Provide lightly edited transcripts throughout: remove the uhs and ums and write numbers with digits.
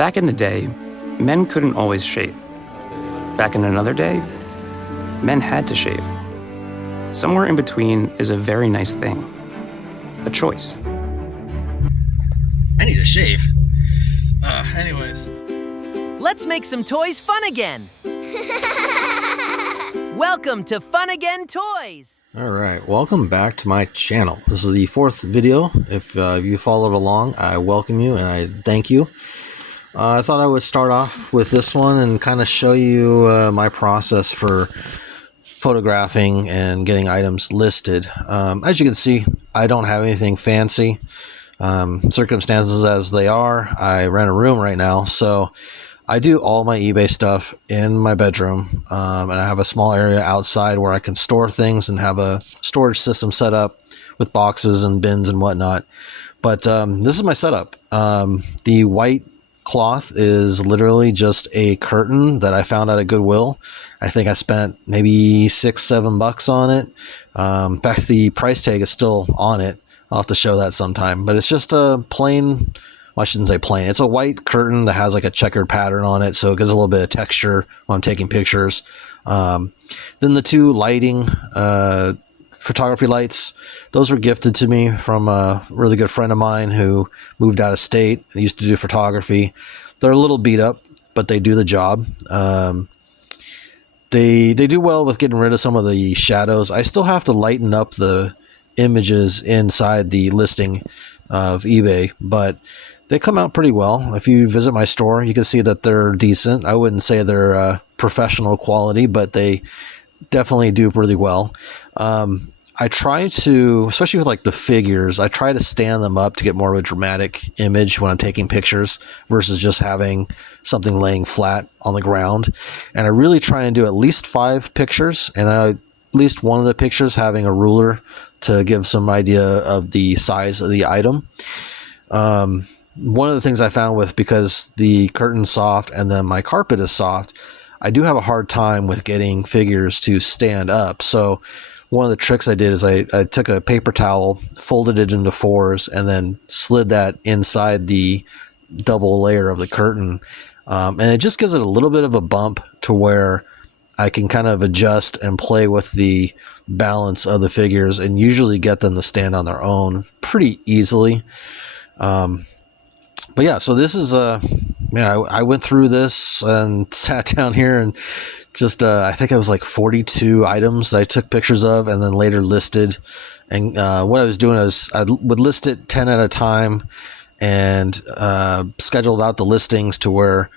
Back in the day, men couldn't always shave. Back in another day, men had to shave. Somewhere in between is a very nice thing. A choice. I need a shave. Anyways. Let's make some toys fun again. Welcome to Fun Again Toys. Alright, welcome back to my channel. This is the fourth video. If you followed along, I welcome you and I thank you. I thought I would start off with this one and kind of show you my process for photographing and getting items listed. As you can see, I don't have anything fancy. Circumstances as they are, I rent a room right now, so I do all my eBay stuff in my bedroom, and I have a small area outside where I can store things and have a storage system set up with boxes and bins and whatnot. But this is my setup. The white cloth is literally just a curtain that I found at Goodwill. I think I spent maybe $6-7 on it. In fact, the price tag is still on it. I'll have to show that sometime, but it's just a plain, well, I shouldn't say plain. It's a white curtain that has like a checkered pattern on it, so it gives a little bit of texture when I'm taking pictures. Then the two lighting photography lights, those were gifted to me from a really good friend of mine who moved out of state and used to do photography. They're a little beat up, but they do the job. They do well with getting rid of some of the shadows. I still have to lighten up the images inside the listing of eBay, but they come out pretty well. If you visit my store, you can see that they're decent. I wouldn't say they're professional quality, but they definitely do really well. I try to, especially with like the figures, I try to stand them up to get more of a dramatic image when I'm taking pictures versus just having something laying flat on the ground. And I really try and do at least 5 pictures, and at least one of the pictures having a ruler to give some idea of the size of the item. One of the things I found with, because the curtain's soft and then my carpet is soft, I do have a hard time with getting figures to stand up. So one of the tricks I did is I took a paper towel, folded it into 4s, and then slid that inside the double layer of the curtain. And it just gives it a little bit of a bump to where I can kind of adjust and play with the balance of the figures and usually get them to stand on their own pretty easily. But yeah, so this is I went through this and sat down here and just I think it was like 42 items I took pictures of and then later listed. And what I was doing is I would list it 10 at a time and scheduled out the listings to where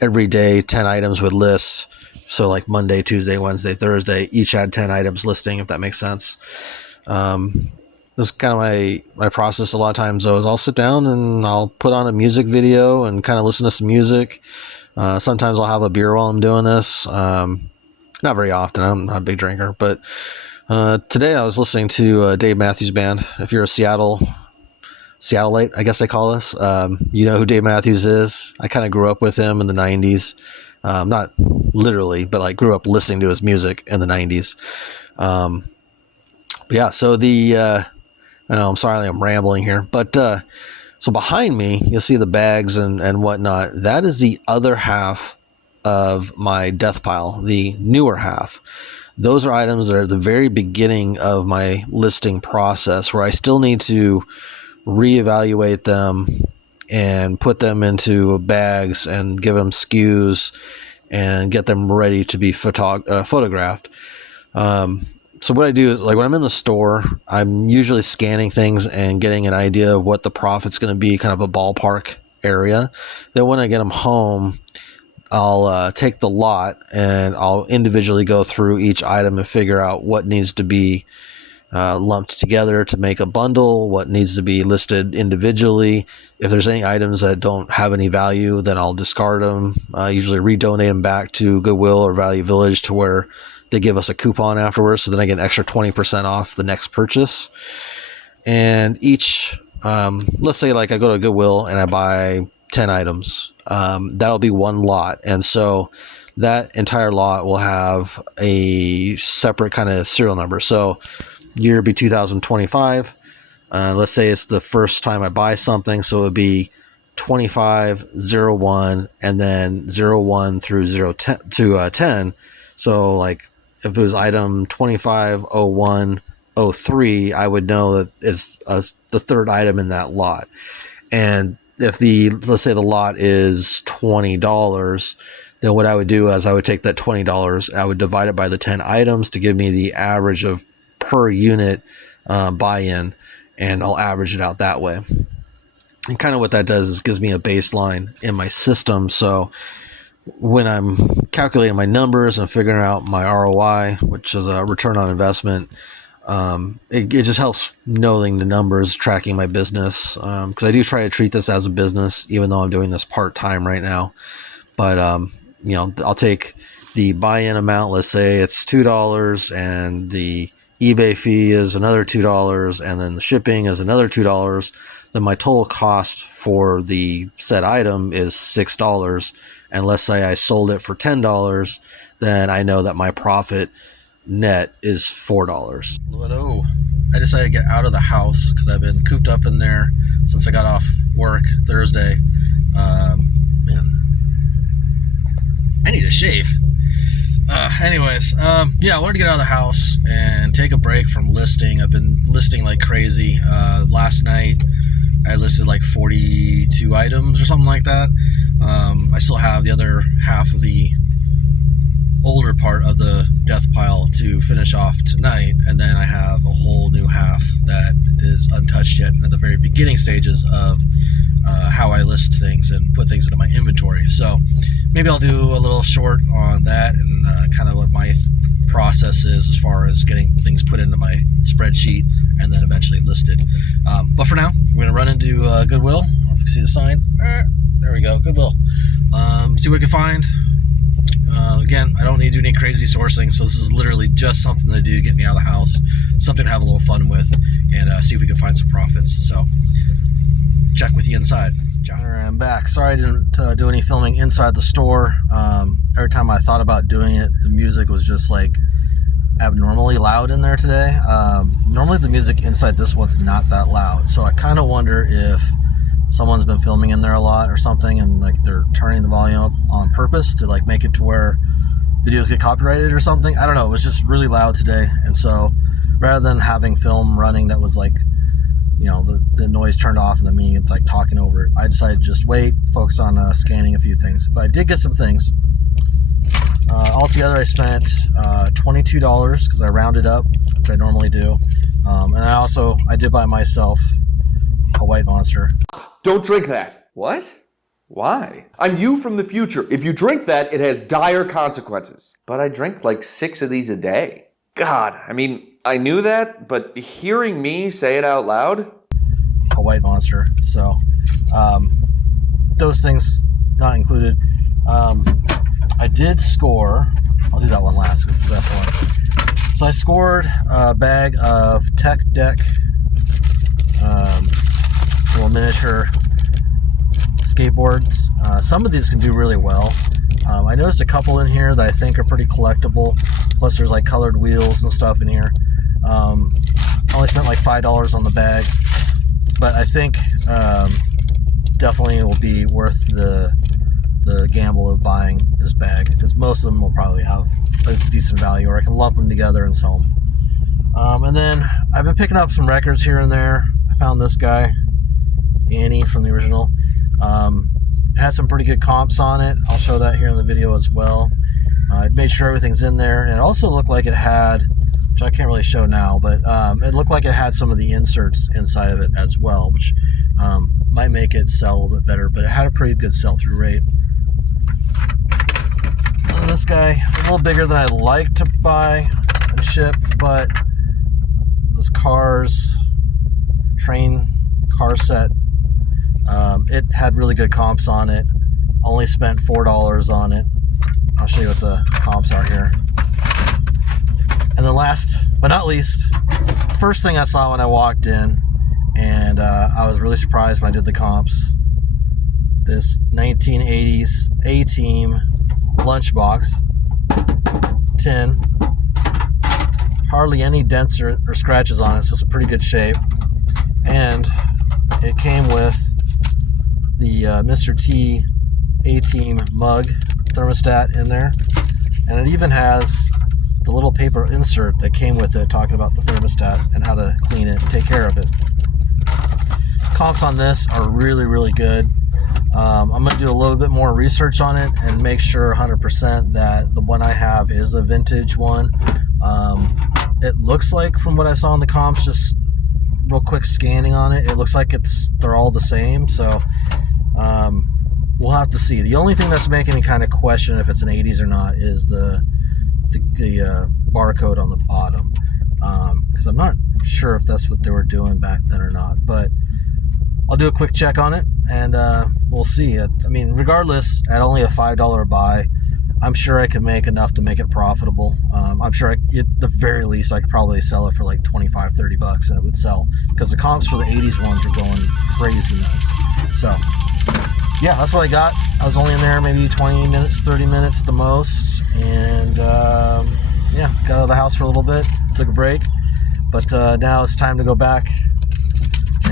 every day 10 items would list. So like Monday, Tuesday, Wednesday, Thursday, each had 10 items listing, if that makes sense. This is kind of my process a lot of times, though, is I'll sit down and I'll put on a music video and kind of listen to some music. Sometimes I'll have a beer while I'm doing this. Not very often. I'm not a big drinker. But today I was listening to Dave Matthews Band. If you're a Seattleite, I guess they call us. You know who Dave Matthews is. I kind of grew up with him in the 90s. Not literally, but like grew up listening to his music in the 90s. Yeah, so I know, I'm sorry I'm rambling here, but so behind me, you'll see the bags and whatnot. That is the other half of my death pile, the newer half. Those are items that are at the very beginning of my listing process where I still need to reevaluate them and put them into bags and give them SKUs and get them ready to be photographed. So what I do is, like when I'm in the store, I'm usually scanning things and getting an idea of what the profit's going to be, kind of a ballpark area. Then when I get them home, I'll take the lot and I'll individually go through each item and figure out what needs to be lumped together to make a bundle, what needs to be listed individually. If there's any items that don't have any value, then I'll discard them. I usually redonate them back to Goodwill or Value Village to where they give us a coupon afterwards, so then I get an extra 20% off the next purchase. And each, let's say like I go to Goodwill and I buy 10 items, that'll be one lot. And so that entire lot will have a separate kind of serial number. So year would be 2025. Let's say it's the first time I buy something, so it would be 25, 01, and then 01 through 010 to 10. So like if it was item 25, 01, 03, I would know that it's the third item in that lot. And if let's say the lot is $20, then what I would do is I would take that $20, I would divide it by the 10 items to give me the average of per unit buy-in, and I'll average it out that way. And kind of what that does is gives me a baseline in my system. So when I'm calculating my numbers and figuring out my ROI, which is a return on investment, it just helps knowing the numbers, tracking my business. Because I do try to treat this as a business, even though I'm doing this part-time right now. But, I'll take the buy-in amount. Let's say it's $2 and the eBay fee is another $2 and then the shipping is another $2. Then my total cost for the said item is $6. And let's say I sold it for $10, then I know that my profit net is $4. Hello. I decided to get out of the house because I've been cooped up in there since I got off work Thursday. Man, I need a shave. I wanted to get out of the house and take a break from listing. I've been listing like crazy. Last night I listed like 42 items or something like that. I still have the other half of the older part of the death pile to finish off tonight, and then I have a whole new half that is untouched yet at the very beginning stages of how I list things and put things into my inventory. So maybe I'll do a little short on that and kind of what my process is as far as getting things put into my spreadsheet and then eventually listed. But for now, we're going to run into Goodwill. I don't know if you can see the sign. There we go, Goodwill. See what we can find. Again, I don't need to do any crazy sourcing, so this is literally just something to do to get me out of the house, something to have a little fun with, and see if we can find some profits. So check with you inside. All right, I'm back. Sorry I didn't do any filming inside the store. Every time I thought about doing it, the music was just like abnormally loud in there today. Normally the music inside this one's not that loud, so I kind of wonder if someone's been filming in there a lot or something, and like they're turning the volume up on purpose to like make it to where videos get copyrighted or something. I don't know. It was just really loud today, and so rather than having film running that was like, the noise turned off and then me like talking over it, I decided to just wait, focus on scanning a few things. But I did get some things. Altogether, I spent $22 because I rounded up, which I normally do, and I did buy myself a white monster. Don't drink that. What? Why? I'm you from the future. If you drink that, it has dire consequences. But I drink like 6 of these a day. God, I mean, I knew that, but hearing me say it out loud? A white monster. So, those things not included. I did score. I'll do that one last because it's the best one. So I scored a bag of Tech Deck little miniature skateboards. Some of these can do really well. I noticed a couple in here that I think are pretty collectible. Plus there's like colored wheels and stuff in here. I only spent like $5 on the bag, but I think definitely it will be worth the gamble of buying this bag, because most of them will probably have a decent value, or I can lump them together and sell them. And then I've been picking up some records here and there. I found this guy, Annie from the original. It had some pretty good comps on it. I'll show that here in the video as well. I made sure everything's in there, and it also looked like it had, which I can't really show now, but it looked like it had some of the inserts inside of it as well, which might make it sell a little bit better, but it had a pretty good sell-through rate. This guy is a little bigger than I'd like to buy and ship, but this train car set, it had really good comps on it. Only spent $4 on it. I'll show you what the comps are here. And then last but not least, first thing I saw when I walked in, and I was really surprised when I did the comps, this 1980s A-Team Lunchbox tin. Hardly any dents or scratches on it, so it's a pretty good shape. And it came with the Mr. T A-Team mug thermostat in there. And it even has the little paper insert that came with it talking about the thermostat and how to clean it and take care of it. Comps on this are really, really good. I'm going to do a little bit more research on it and make sure 100% that the one I have is a vintage one. It looks like, from what I saw in the comps, just real quick scanning on it, it looks like they're all the same. So we'll have to see. The only thing that's making me kind of question if it's an 80s or not is the barcode on the bottom, because I'm not sure if that's what they were doing back then or not. But I'll do a quick check on it, and we'll see. I mean, regardless, at only a $5 buy, I'm sure I could make enough to make it profitable. I'm sure at the very least I could probably sell it for like $25-$30 and it would sell, because the comps for the 80s ones are going crazy nuts. So yeah, that's what I got. I was only in there maybe 20 minutes, 30 minutes at the most, and yeah, got out of the house for a little bit, took a break, but now it's time to go back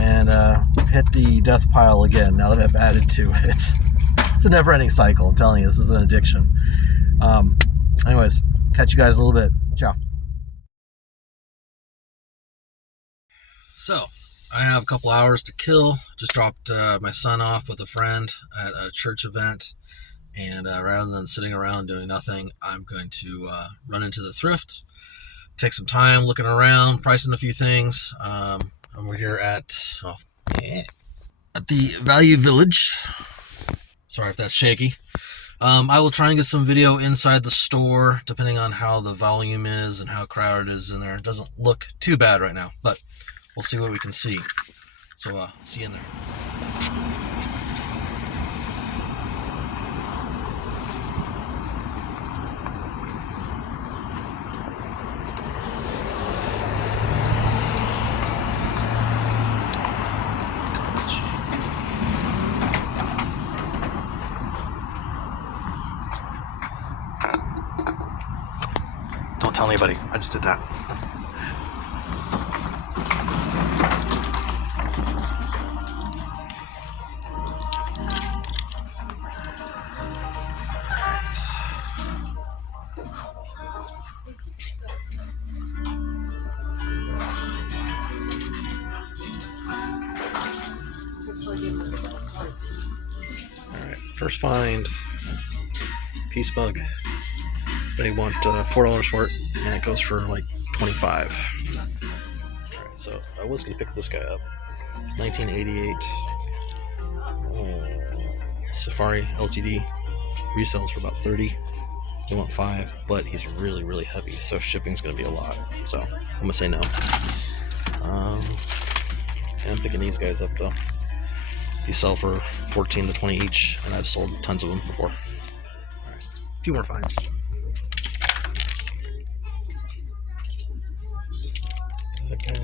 and hit the death pile again now that I've added to it. It's a never-ending cycle. I'm telling you, this is an addiction. Anyways, catch you guys a little bit. Ciao. So, I have a couple hours to kill. Just dropped my son off with a friend at a church event, and rather than sitting around doing nothing, I'm going to run into the Thrift, take some time looking around, pricing a few things. And we're here at the Value Village. Sorry if that's shaky. I will try and get some video inside the store, depending on how the volume is and how crowded it is in there. It doesn't look too bad right now, but we'll see what we can see. So, see you in there. Don't tell anybody. I just did that. Alright, first find, Peace Bug. They want $4 for it, and it goes for like $25. Alright, so I was going to pick this guy up. It's 1988 Safari LTD. Resells for about $30. They want $5, but he's really, really heavy, so shipping's going to be a lot. So I'm going to say no. I'm picking these guys up though. These sell for $14 to $20 each, and I've sold tons of them before. Alright, a few more finds. That guy.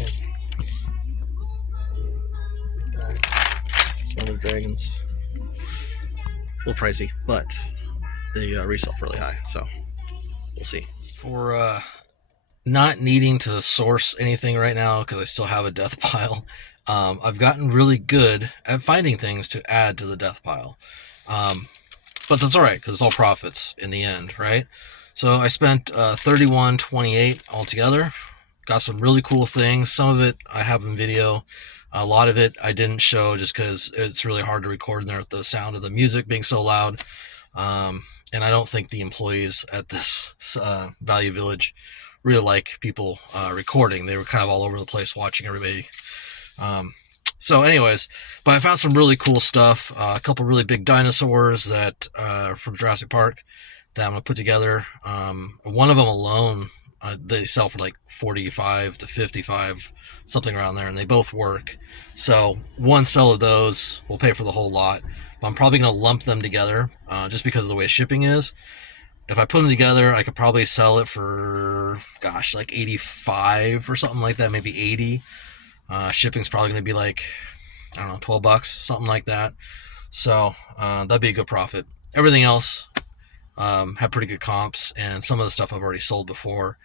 Smothered Dragons. A little pricey, but they resell really high, so we'll see. For not needing to source anything right now, because I still have a death pile, I've gotten really good at finding things to add to the death pile. But that's alright, because it's all profits in the end, right? So I spent $31.28 altogether. Got some really cool things. Some of it I have in video. A lot of it I didn't show just because it's really hard to record in there with the sound of the music being so loud. And I don't think the employees at this Value Village really like people recording. They were kind of all over the place watching everybody. So anyways, but I found some really cool stuff. A couple really big dinosaurs that from Jurassic Park that I'm going to put together. One of them alone, they sell for like $45 to $55, something around there, and they both work. So one sell of those will pay for the whole lot. But I'm probably going to lump them together just because of the way shipping is. If I put them together, I could probably sell it for, gosh, like $85 or something like that, maybe $80. Shipping's probably going to be like, I don't know, $12, something like that. So that'd be a good profit. Everything else had pretty good comps, and some of the stuff I've already sold before.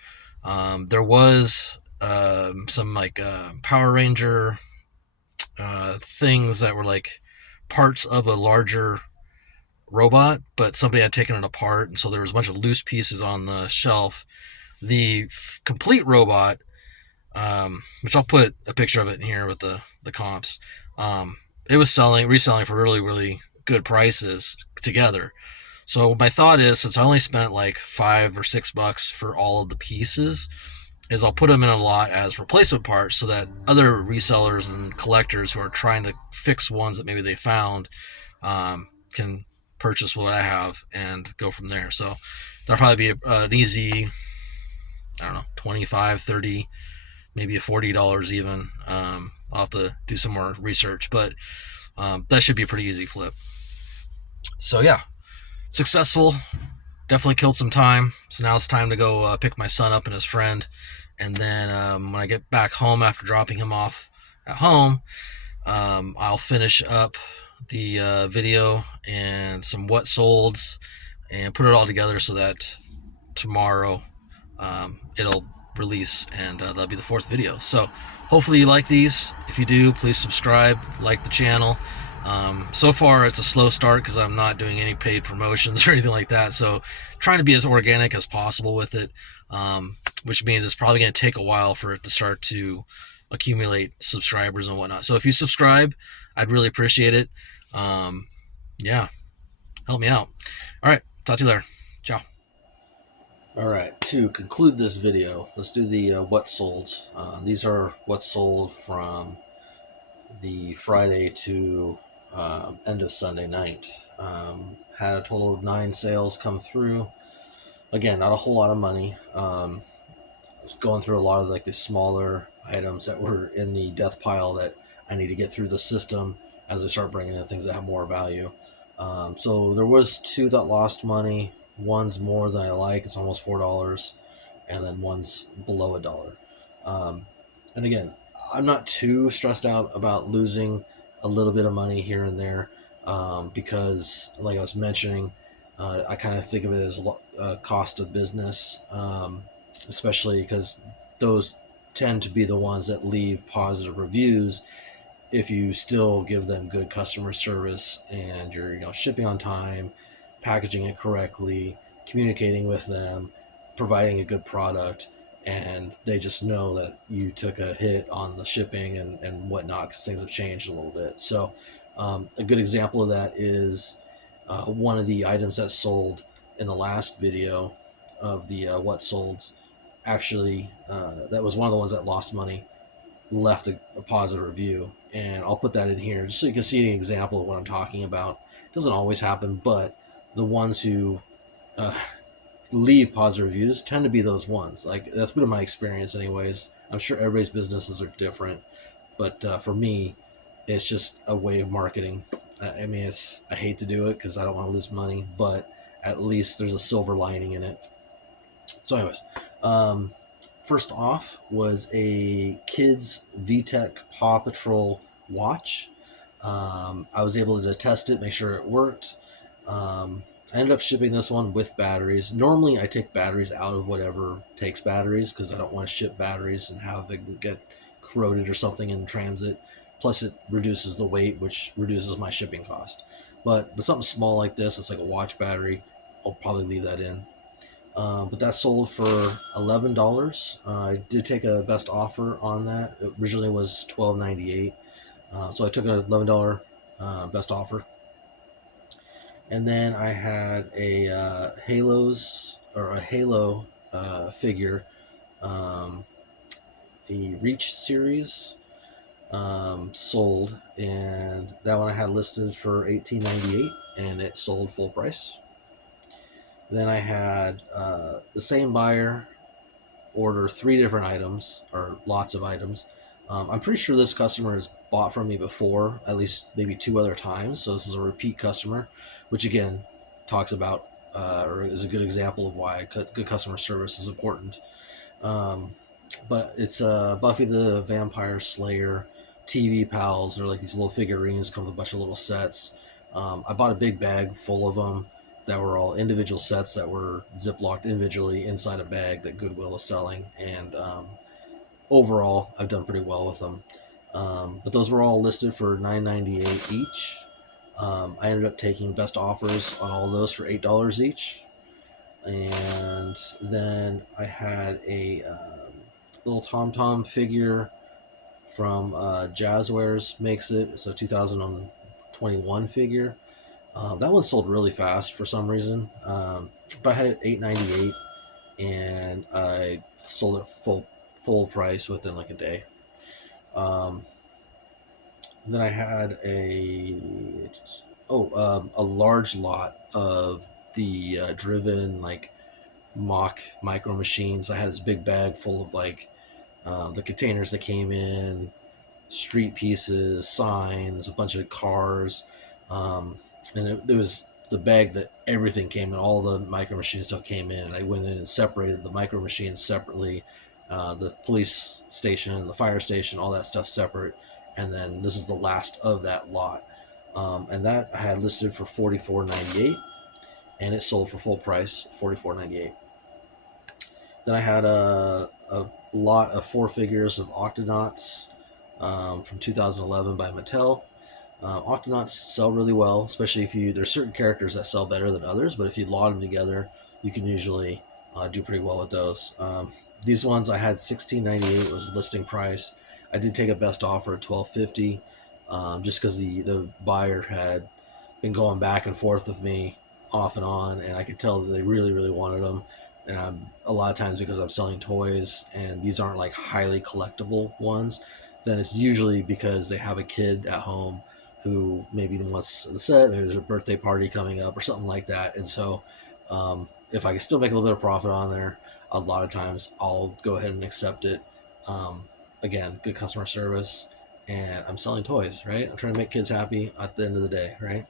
There was some like Power Ranger things that were like parts of a larger robot, but somebody had taken it apart, and so there was a bunch of loose pieces on the shelf. The complete robot, which I'll put a picture of it in here with the comps, it was reselling for really, really good prices together. So my thought is, since I only spent like $5 or $6 for all of the pieces, is I'll put them in a lot as replacement parts so that other resellers and collectors who are trying to fix ones that maybe they found can purchase what I have and go from there. So that'll probably be an easy, I don't know, 25, 30, maybe $40 even. I'll have to do some more research, but that should be a pretty easy flip. So yeah, successful. Definitely killed some time. So now it's time to go pick my son up and his friend. And then when I get back home after dropping him off at home, I'll finish up the video and some what solds and put it all together so that tomorrow it'll release, and that'll be the 4th video. So hopefully you like these. If you do, please subscribe, like the channel. So far it's a slow start because I'm not doing any paid promotions or anything like that, so trying to be as organic as possible with it, which means it's probably going to take a while for it to start to accumulate subscribers and whatnot. So if you subscribe, I'd really appreciate it. Yeah, help me out. All right, talk to you later. Ciao. All right, to conclude this video, let's do the what sold. These are what sold from the Friday to end of Sunday night. Had a total of 9 sales come through. Again, not a whole lot of money. I was going through a lot of like the smaller items that were in the death pile that I need to get through the system as I start bringing in things that have more value. So there was 2 that lost money. One's more than I like. It's almost $4, and then one's below $1. And again, I'm not too stressed out about losing a little bit of money here and there, because, like I was mentioning, I kind of think of it as a cost of business, especially because those tend to be the ones that leave positive reviews if you still give them good customer service and you're shipping on time, packaging it correctly, communicating with them, providing a good product, and they just know that you took a hit on the shipping and whatnot because things have changed a little bit. So a good example of that is one of the items that sold in the last video of the what solds. Actually, that was one of the ones that lost money, left a positive review, and I'll put that in here just so you can see an example of what I'm talking about. It doesn't always happen, but the ones who leave positive reviews tend to be those ones. Like, that's been my experience anyways. I'm sure everybody's businesses are different, but for me, it's just a way of marketing. I mean, I hate to do it because I don't want to lose money, but at least there's a silver lining in it. So anyways, first off was a kids VTech Paw Patrol watch. I was able to test it, make sure it worked. I ended up shipping this one with batteries. Normally I take batteries out of whatever takes batteries because I don't want to ship batteries and have it get corroded or something in transit. Plus it reduces the weight, which reduces my shipping cost. But something small like this, it's like a watch battery, I'll probably leave that in. But that sold for $11. I did take a best offer on that. It originally was $12.98. So I took an $11 best offer. And then I had a Halo figure, a Reach series, sold, and that one I had listed for $18.98, and it sold full price. Then I had the same buyer order 3 different items, or lots of items. I'm pretty sure this customer has bought from me before, at least maybe 2 other times, so this is a repeat customer, which again talks about or is a good example of why good customer service is important. But it's Buffy the Vampire Slayer TV pals. They're like these little figurines, come with a bunch of little sets. I bought a big bag full of them that were all individual sets that were ziplocked individually inside a bag that Goodwill is selling, and overall I've done pretty well with them. But those were all listed for $9.98 each. I ended up taking best offers on all those for $8 each. And then I had a little Tom Tom figure from Jazzwares makes it. It's a 2021 figure. That one sold really fast for some reason. But I had it $8.98, and I sold it full price within like a day. Then I had a large lot of the driven like mock micro machines. I had this big bag full of like the containers that came in, street pieces, signs, a bunch of cars, and it was the bag that everything came in. All the micro machine stuff came in, and I went in and separated the micro machines separately, the police station and the fire station, all that stuff separate. And then this is the last of that lot, and that I had listed for $44.98, and it sold for full price, $44.98. Then I had a lot of 4 figures of Octonauts from 2011 by Mattel. Octonauts sell really well, especially if there's certain characters that sell better than others, but if you lot them together, you can usually do pretty well with those. These ones I had $16.98 was listing price. I did take a best offer at $12.50, just because the buyer had been going back and forth with me off and on, and I could tell that they really, really wanted them. And a lot of times, because I'm selling toys and these aren't like highly collectible ones, then it's usually because they have a kid at home who maybe wants the set, maybe there's a birthday party coming up or something like that. And so if I can still make a little bit of profit on there, a lot of times I'll go ahead and accept it. Again, good customer service, and I'm selling toys, right? I'm trying to make kids happy at the end of the day, right?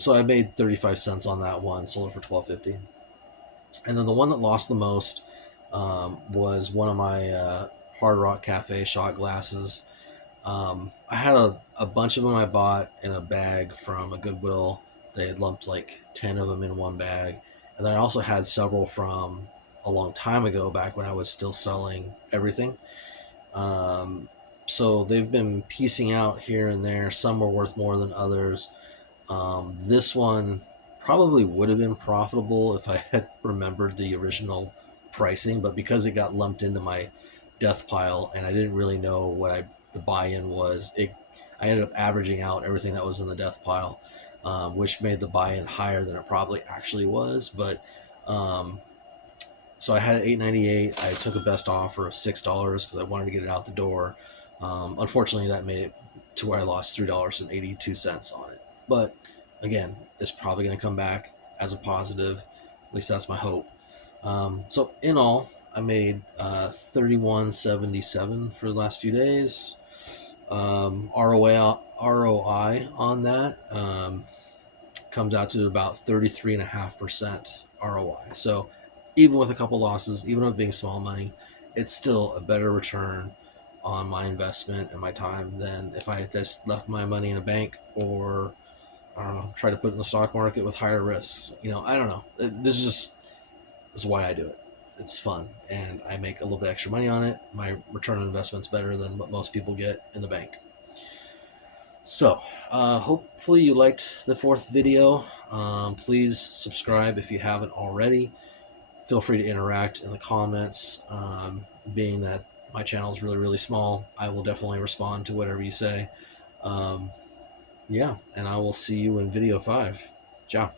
So I made 35 cents on that one, sold it for $12.50. And then the one that lost the most was one of my Hard Rock Cafe shot glasses. I had a bunch of them I bought in a bag from a Goodwill. They had lumped like 10 of them in one bag. And then I also had several from a long time ago, back when I was still selling everything. So they've been piecing out here and there. Some were worth more than others. This one probably would have been profitable if I had remembered the original pricing, but because it got lumped into my death pile and I didn't really know what the buy-in was, I ended up averaging out everything that was in the death pile, which made the buy-in higher than it probably actually was. But so I had it $8.98. I took a best offer of $6 because I wanted to get it out the door. Unfortunately, that made it to where I lost $3.82 on it. But again, it's probably going to come back as a positive. At least that's my hope. So in all, I made $31.77 for the last few days. ROI on that comes out to about 33.5% ROI. So even with a couple losses, even with being small money, it's still a better return on my investment and my time than if I had just left my money in a bank or, I don't know, try to put it in the stock market with higher risks. I don't know. This is why I do it. It's fun, and I make a little bit extra money on it. My return on investment's better than what most people get in the bank. So, hopefully you liked the 4th video. Please subscribe if you haven't already. Feel free to interact in the comments. Being that my channel is really, really small, I will definitely respond to whatever you say. Yeah, and I will see you in video 5. Ciao.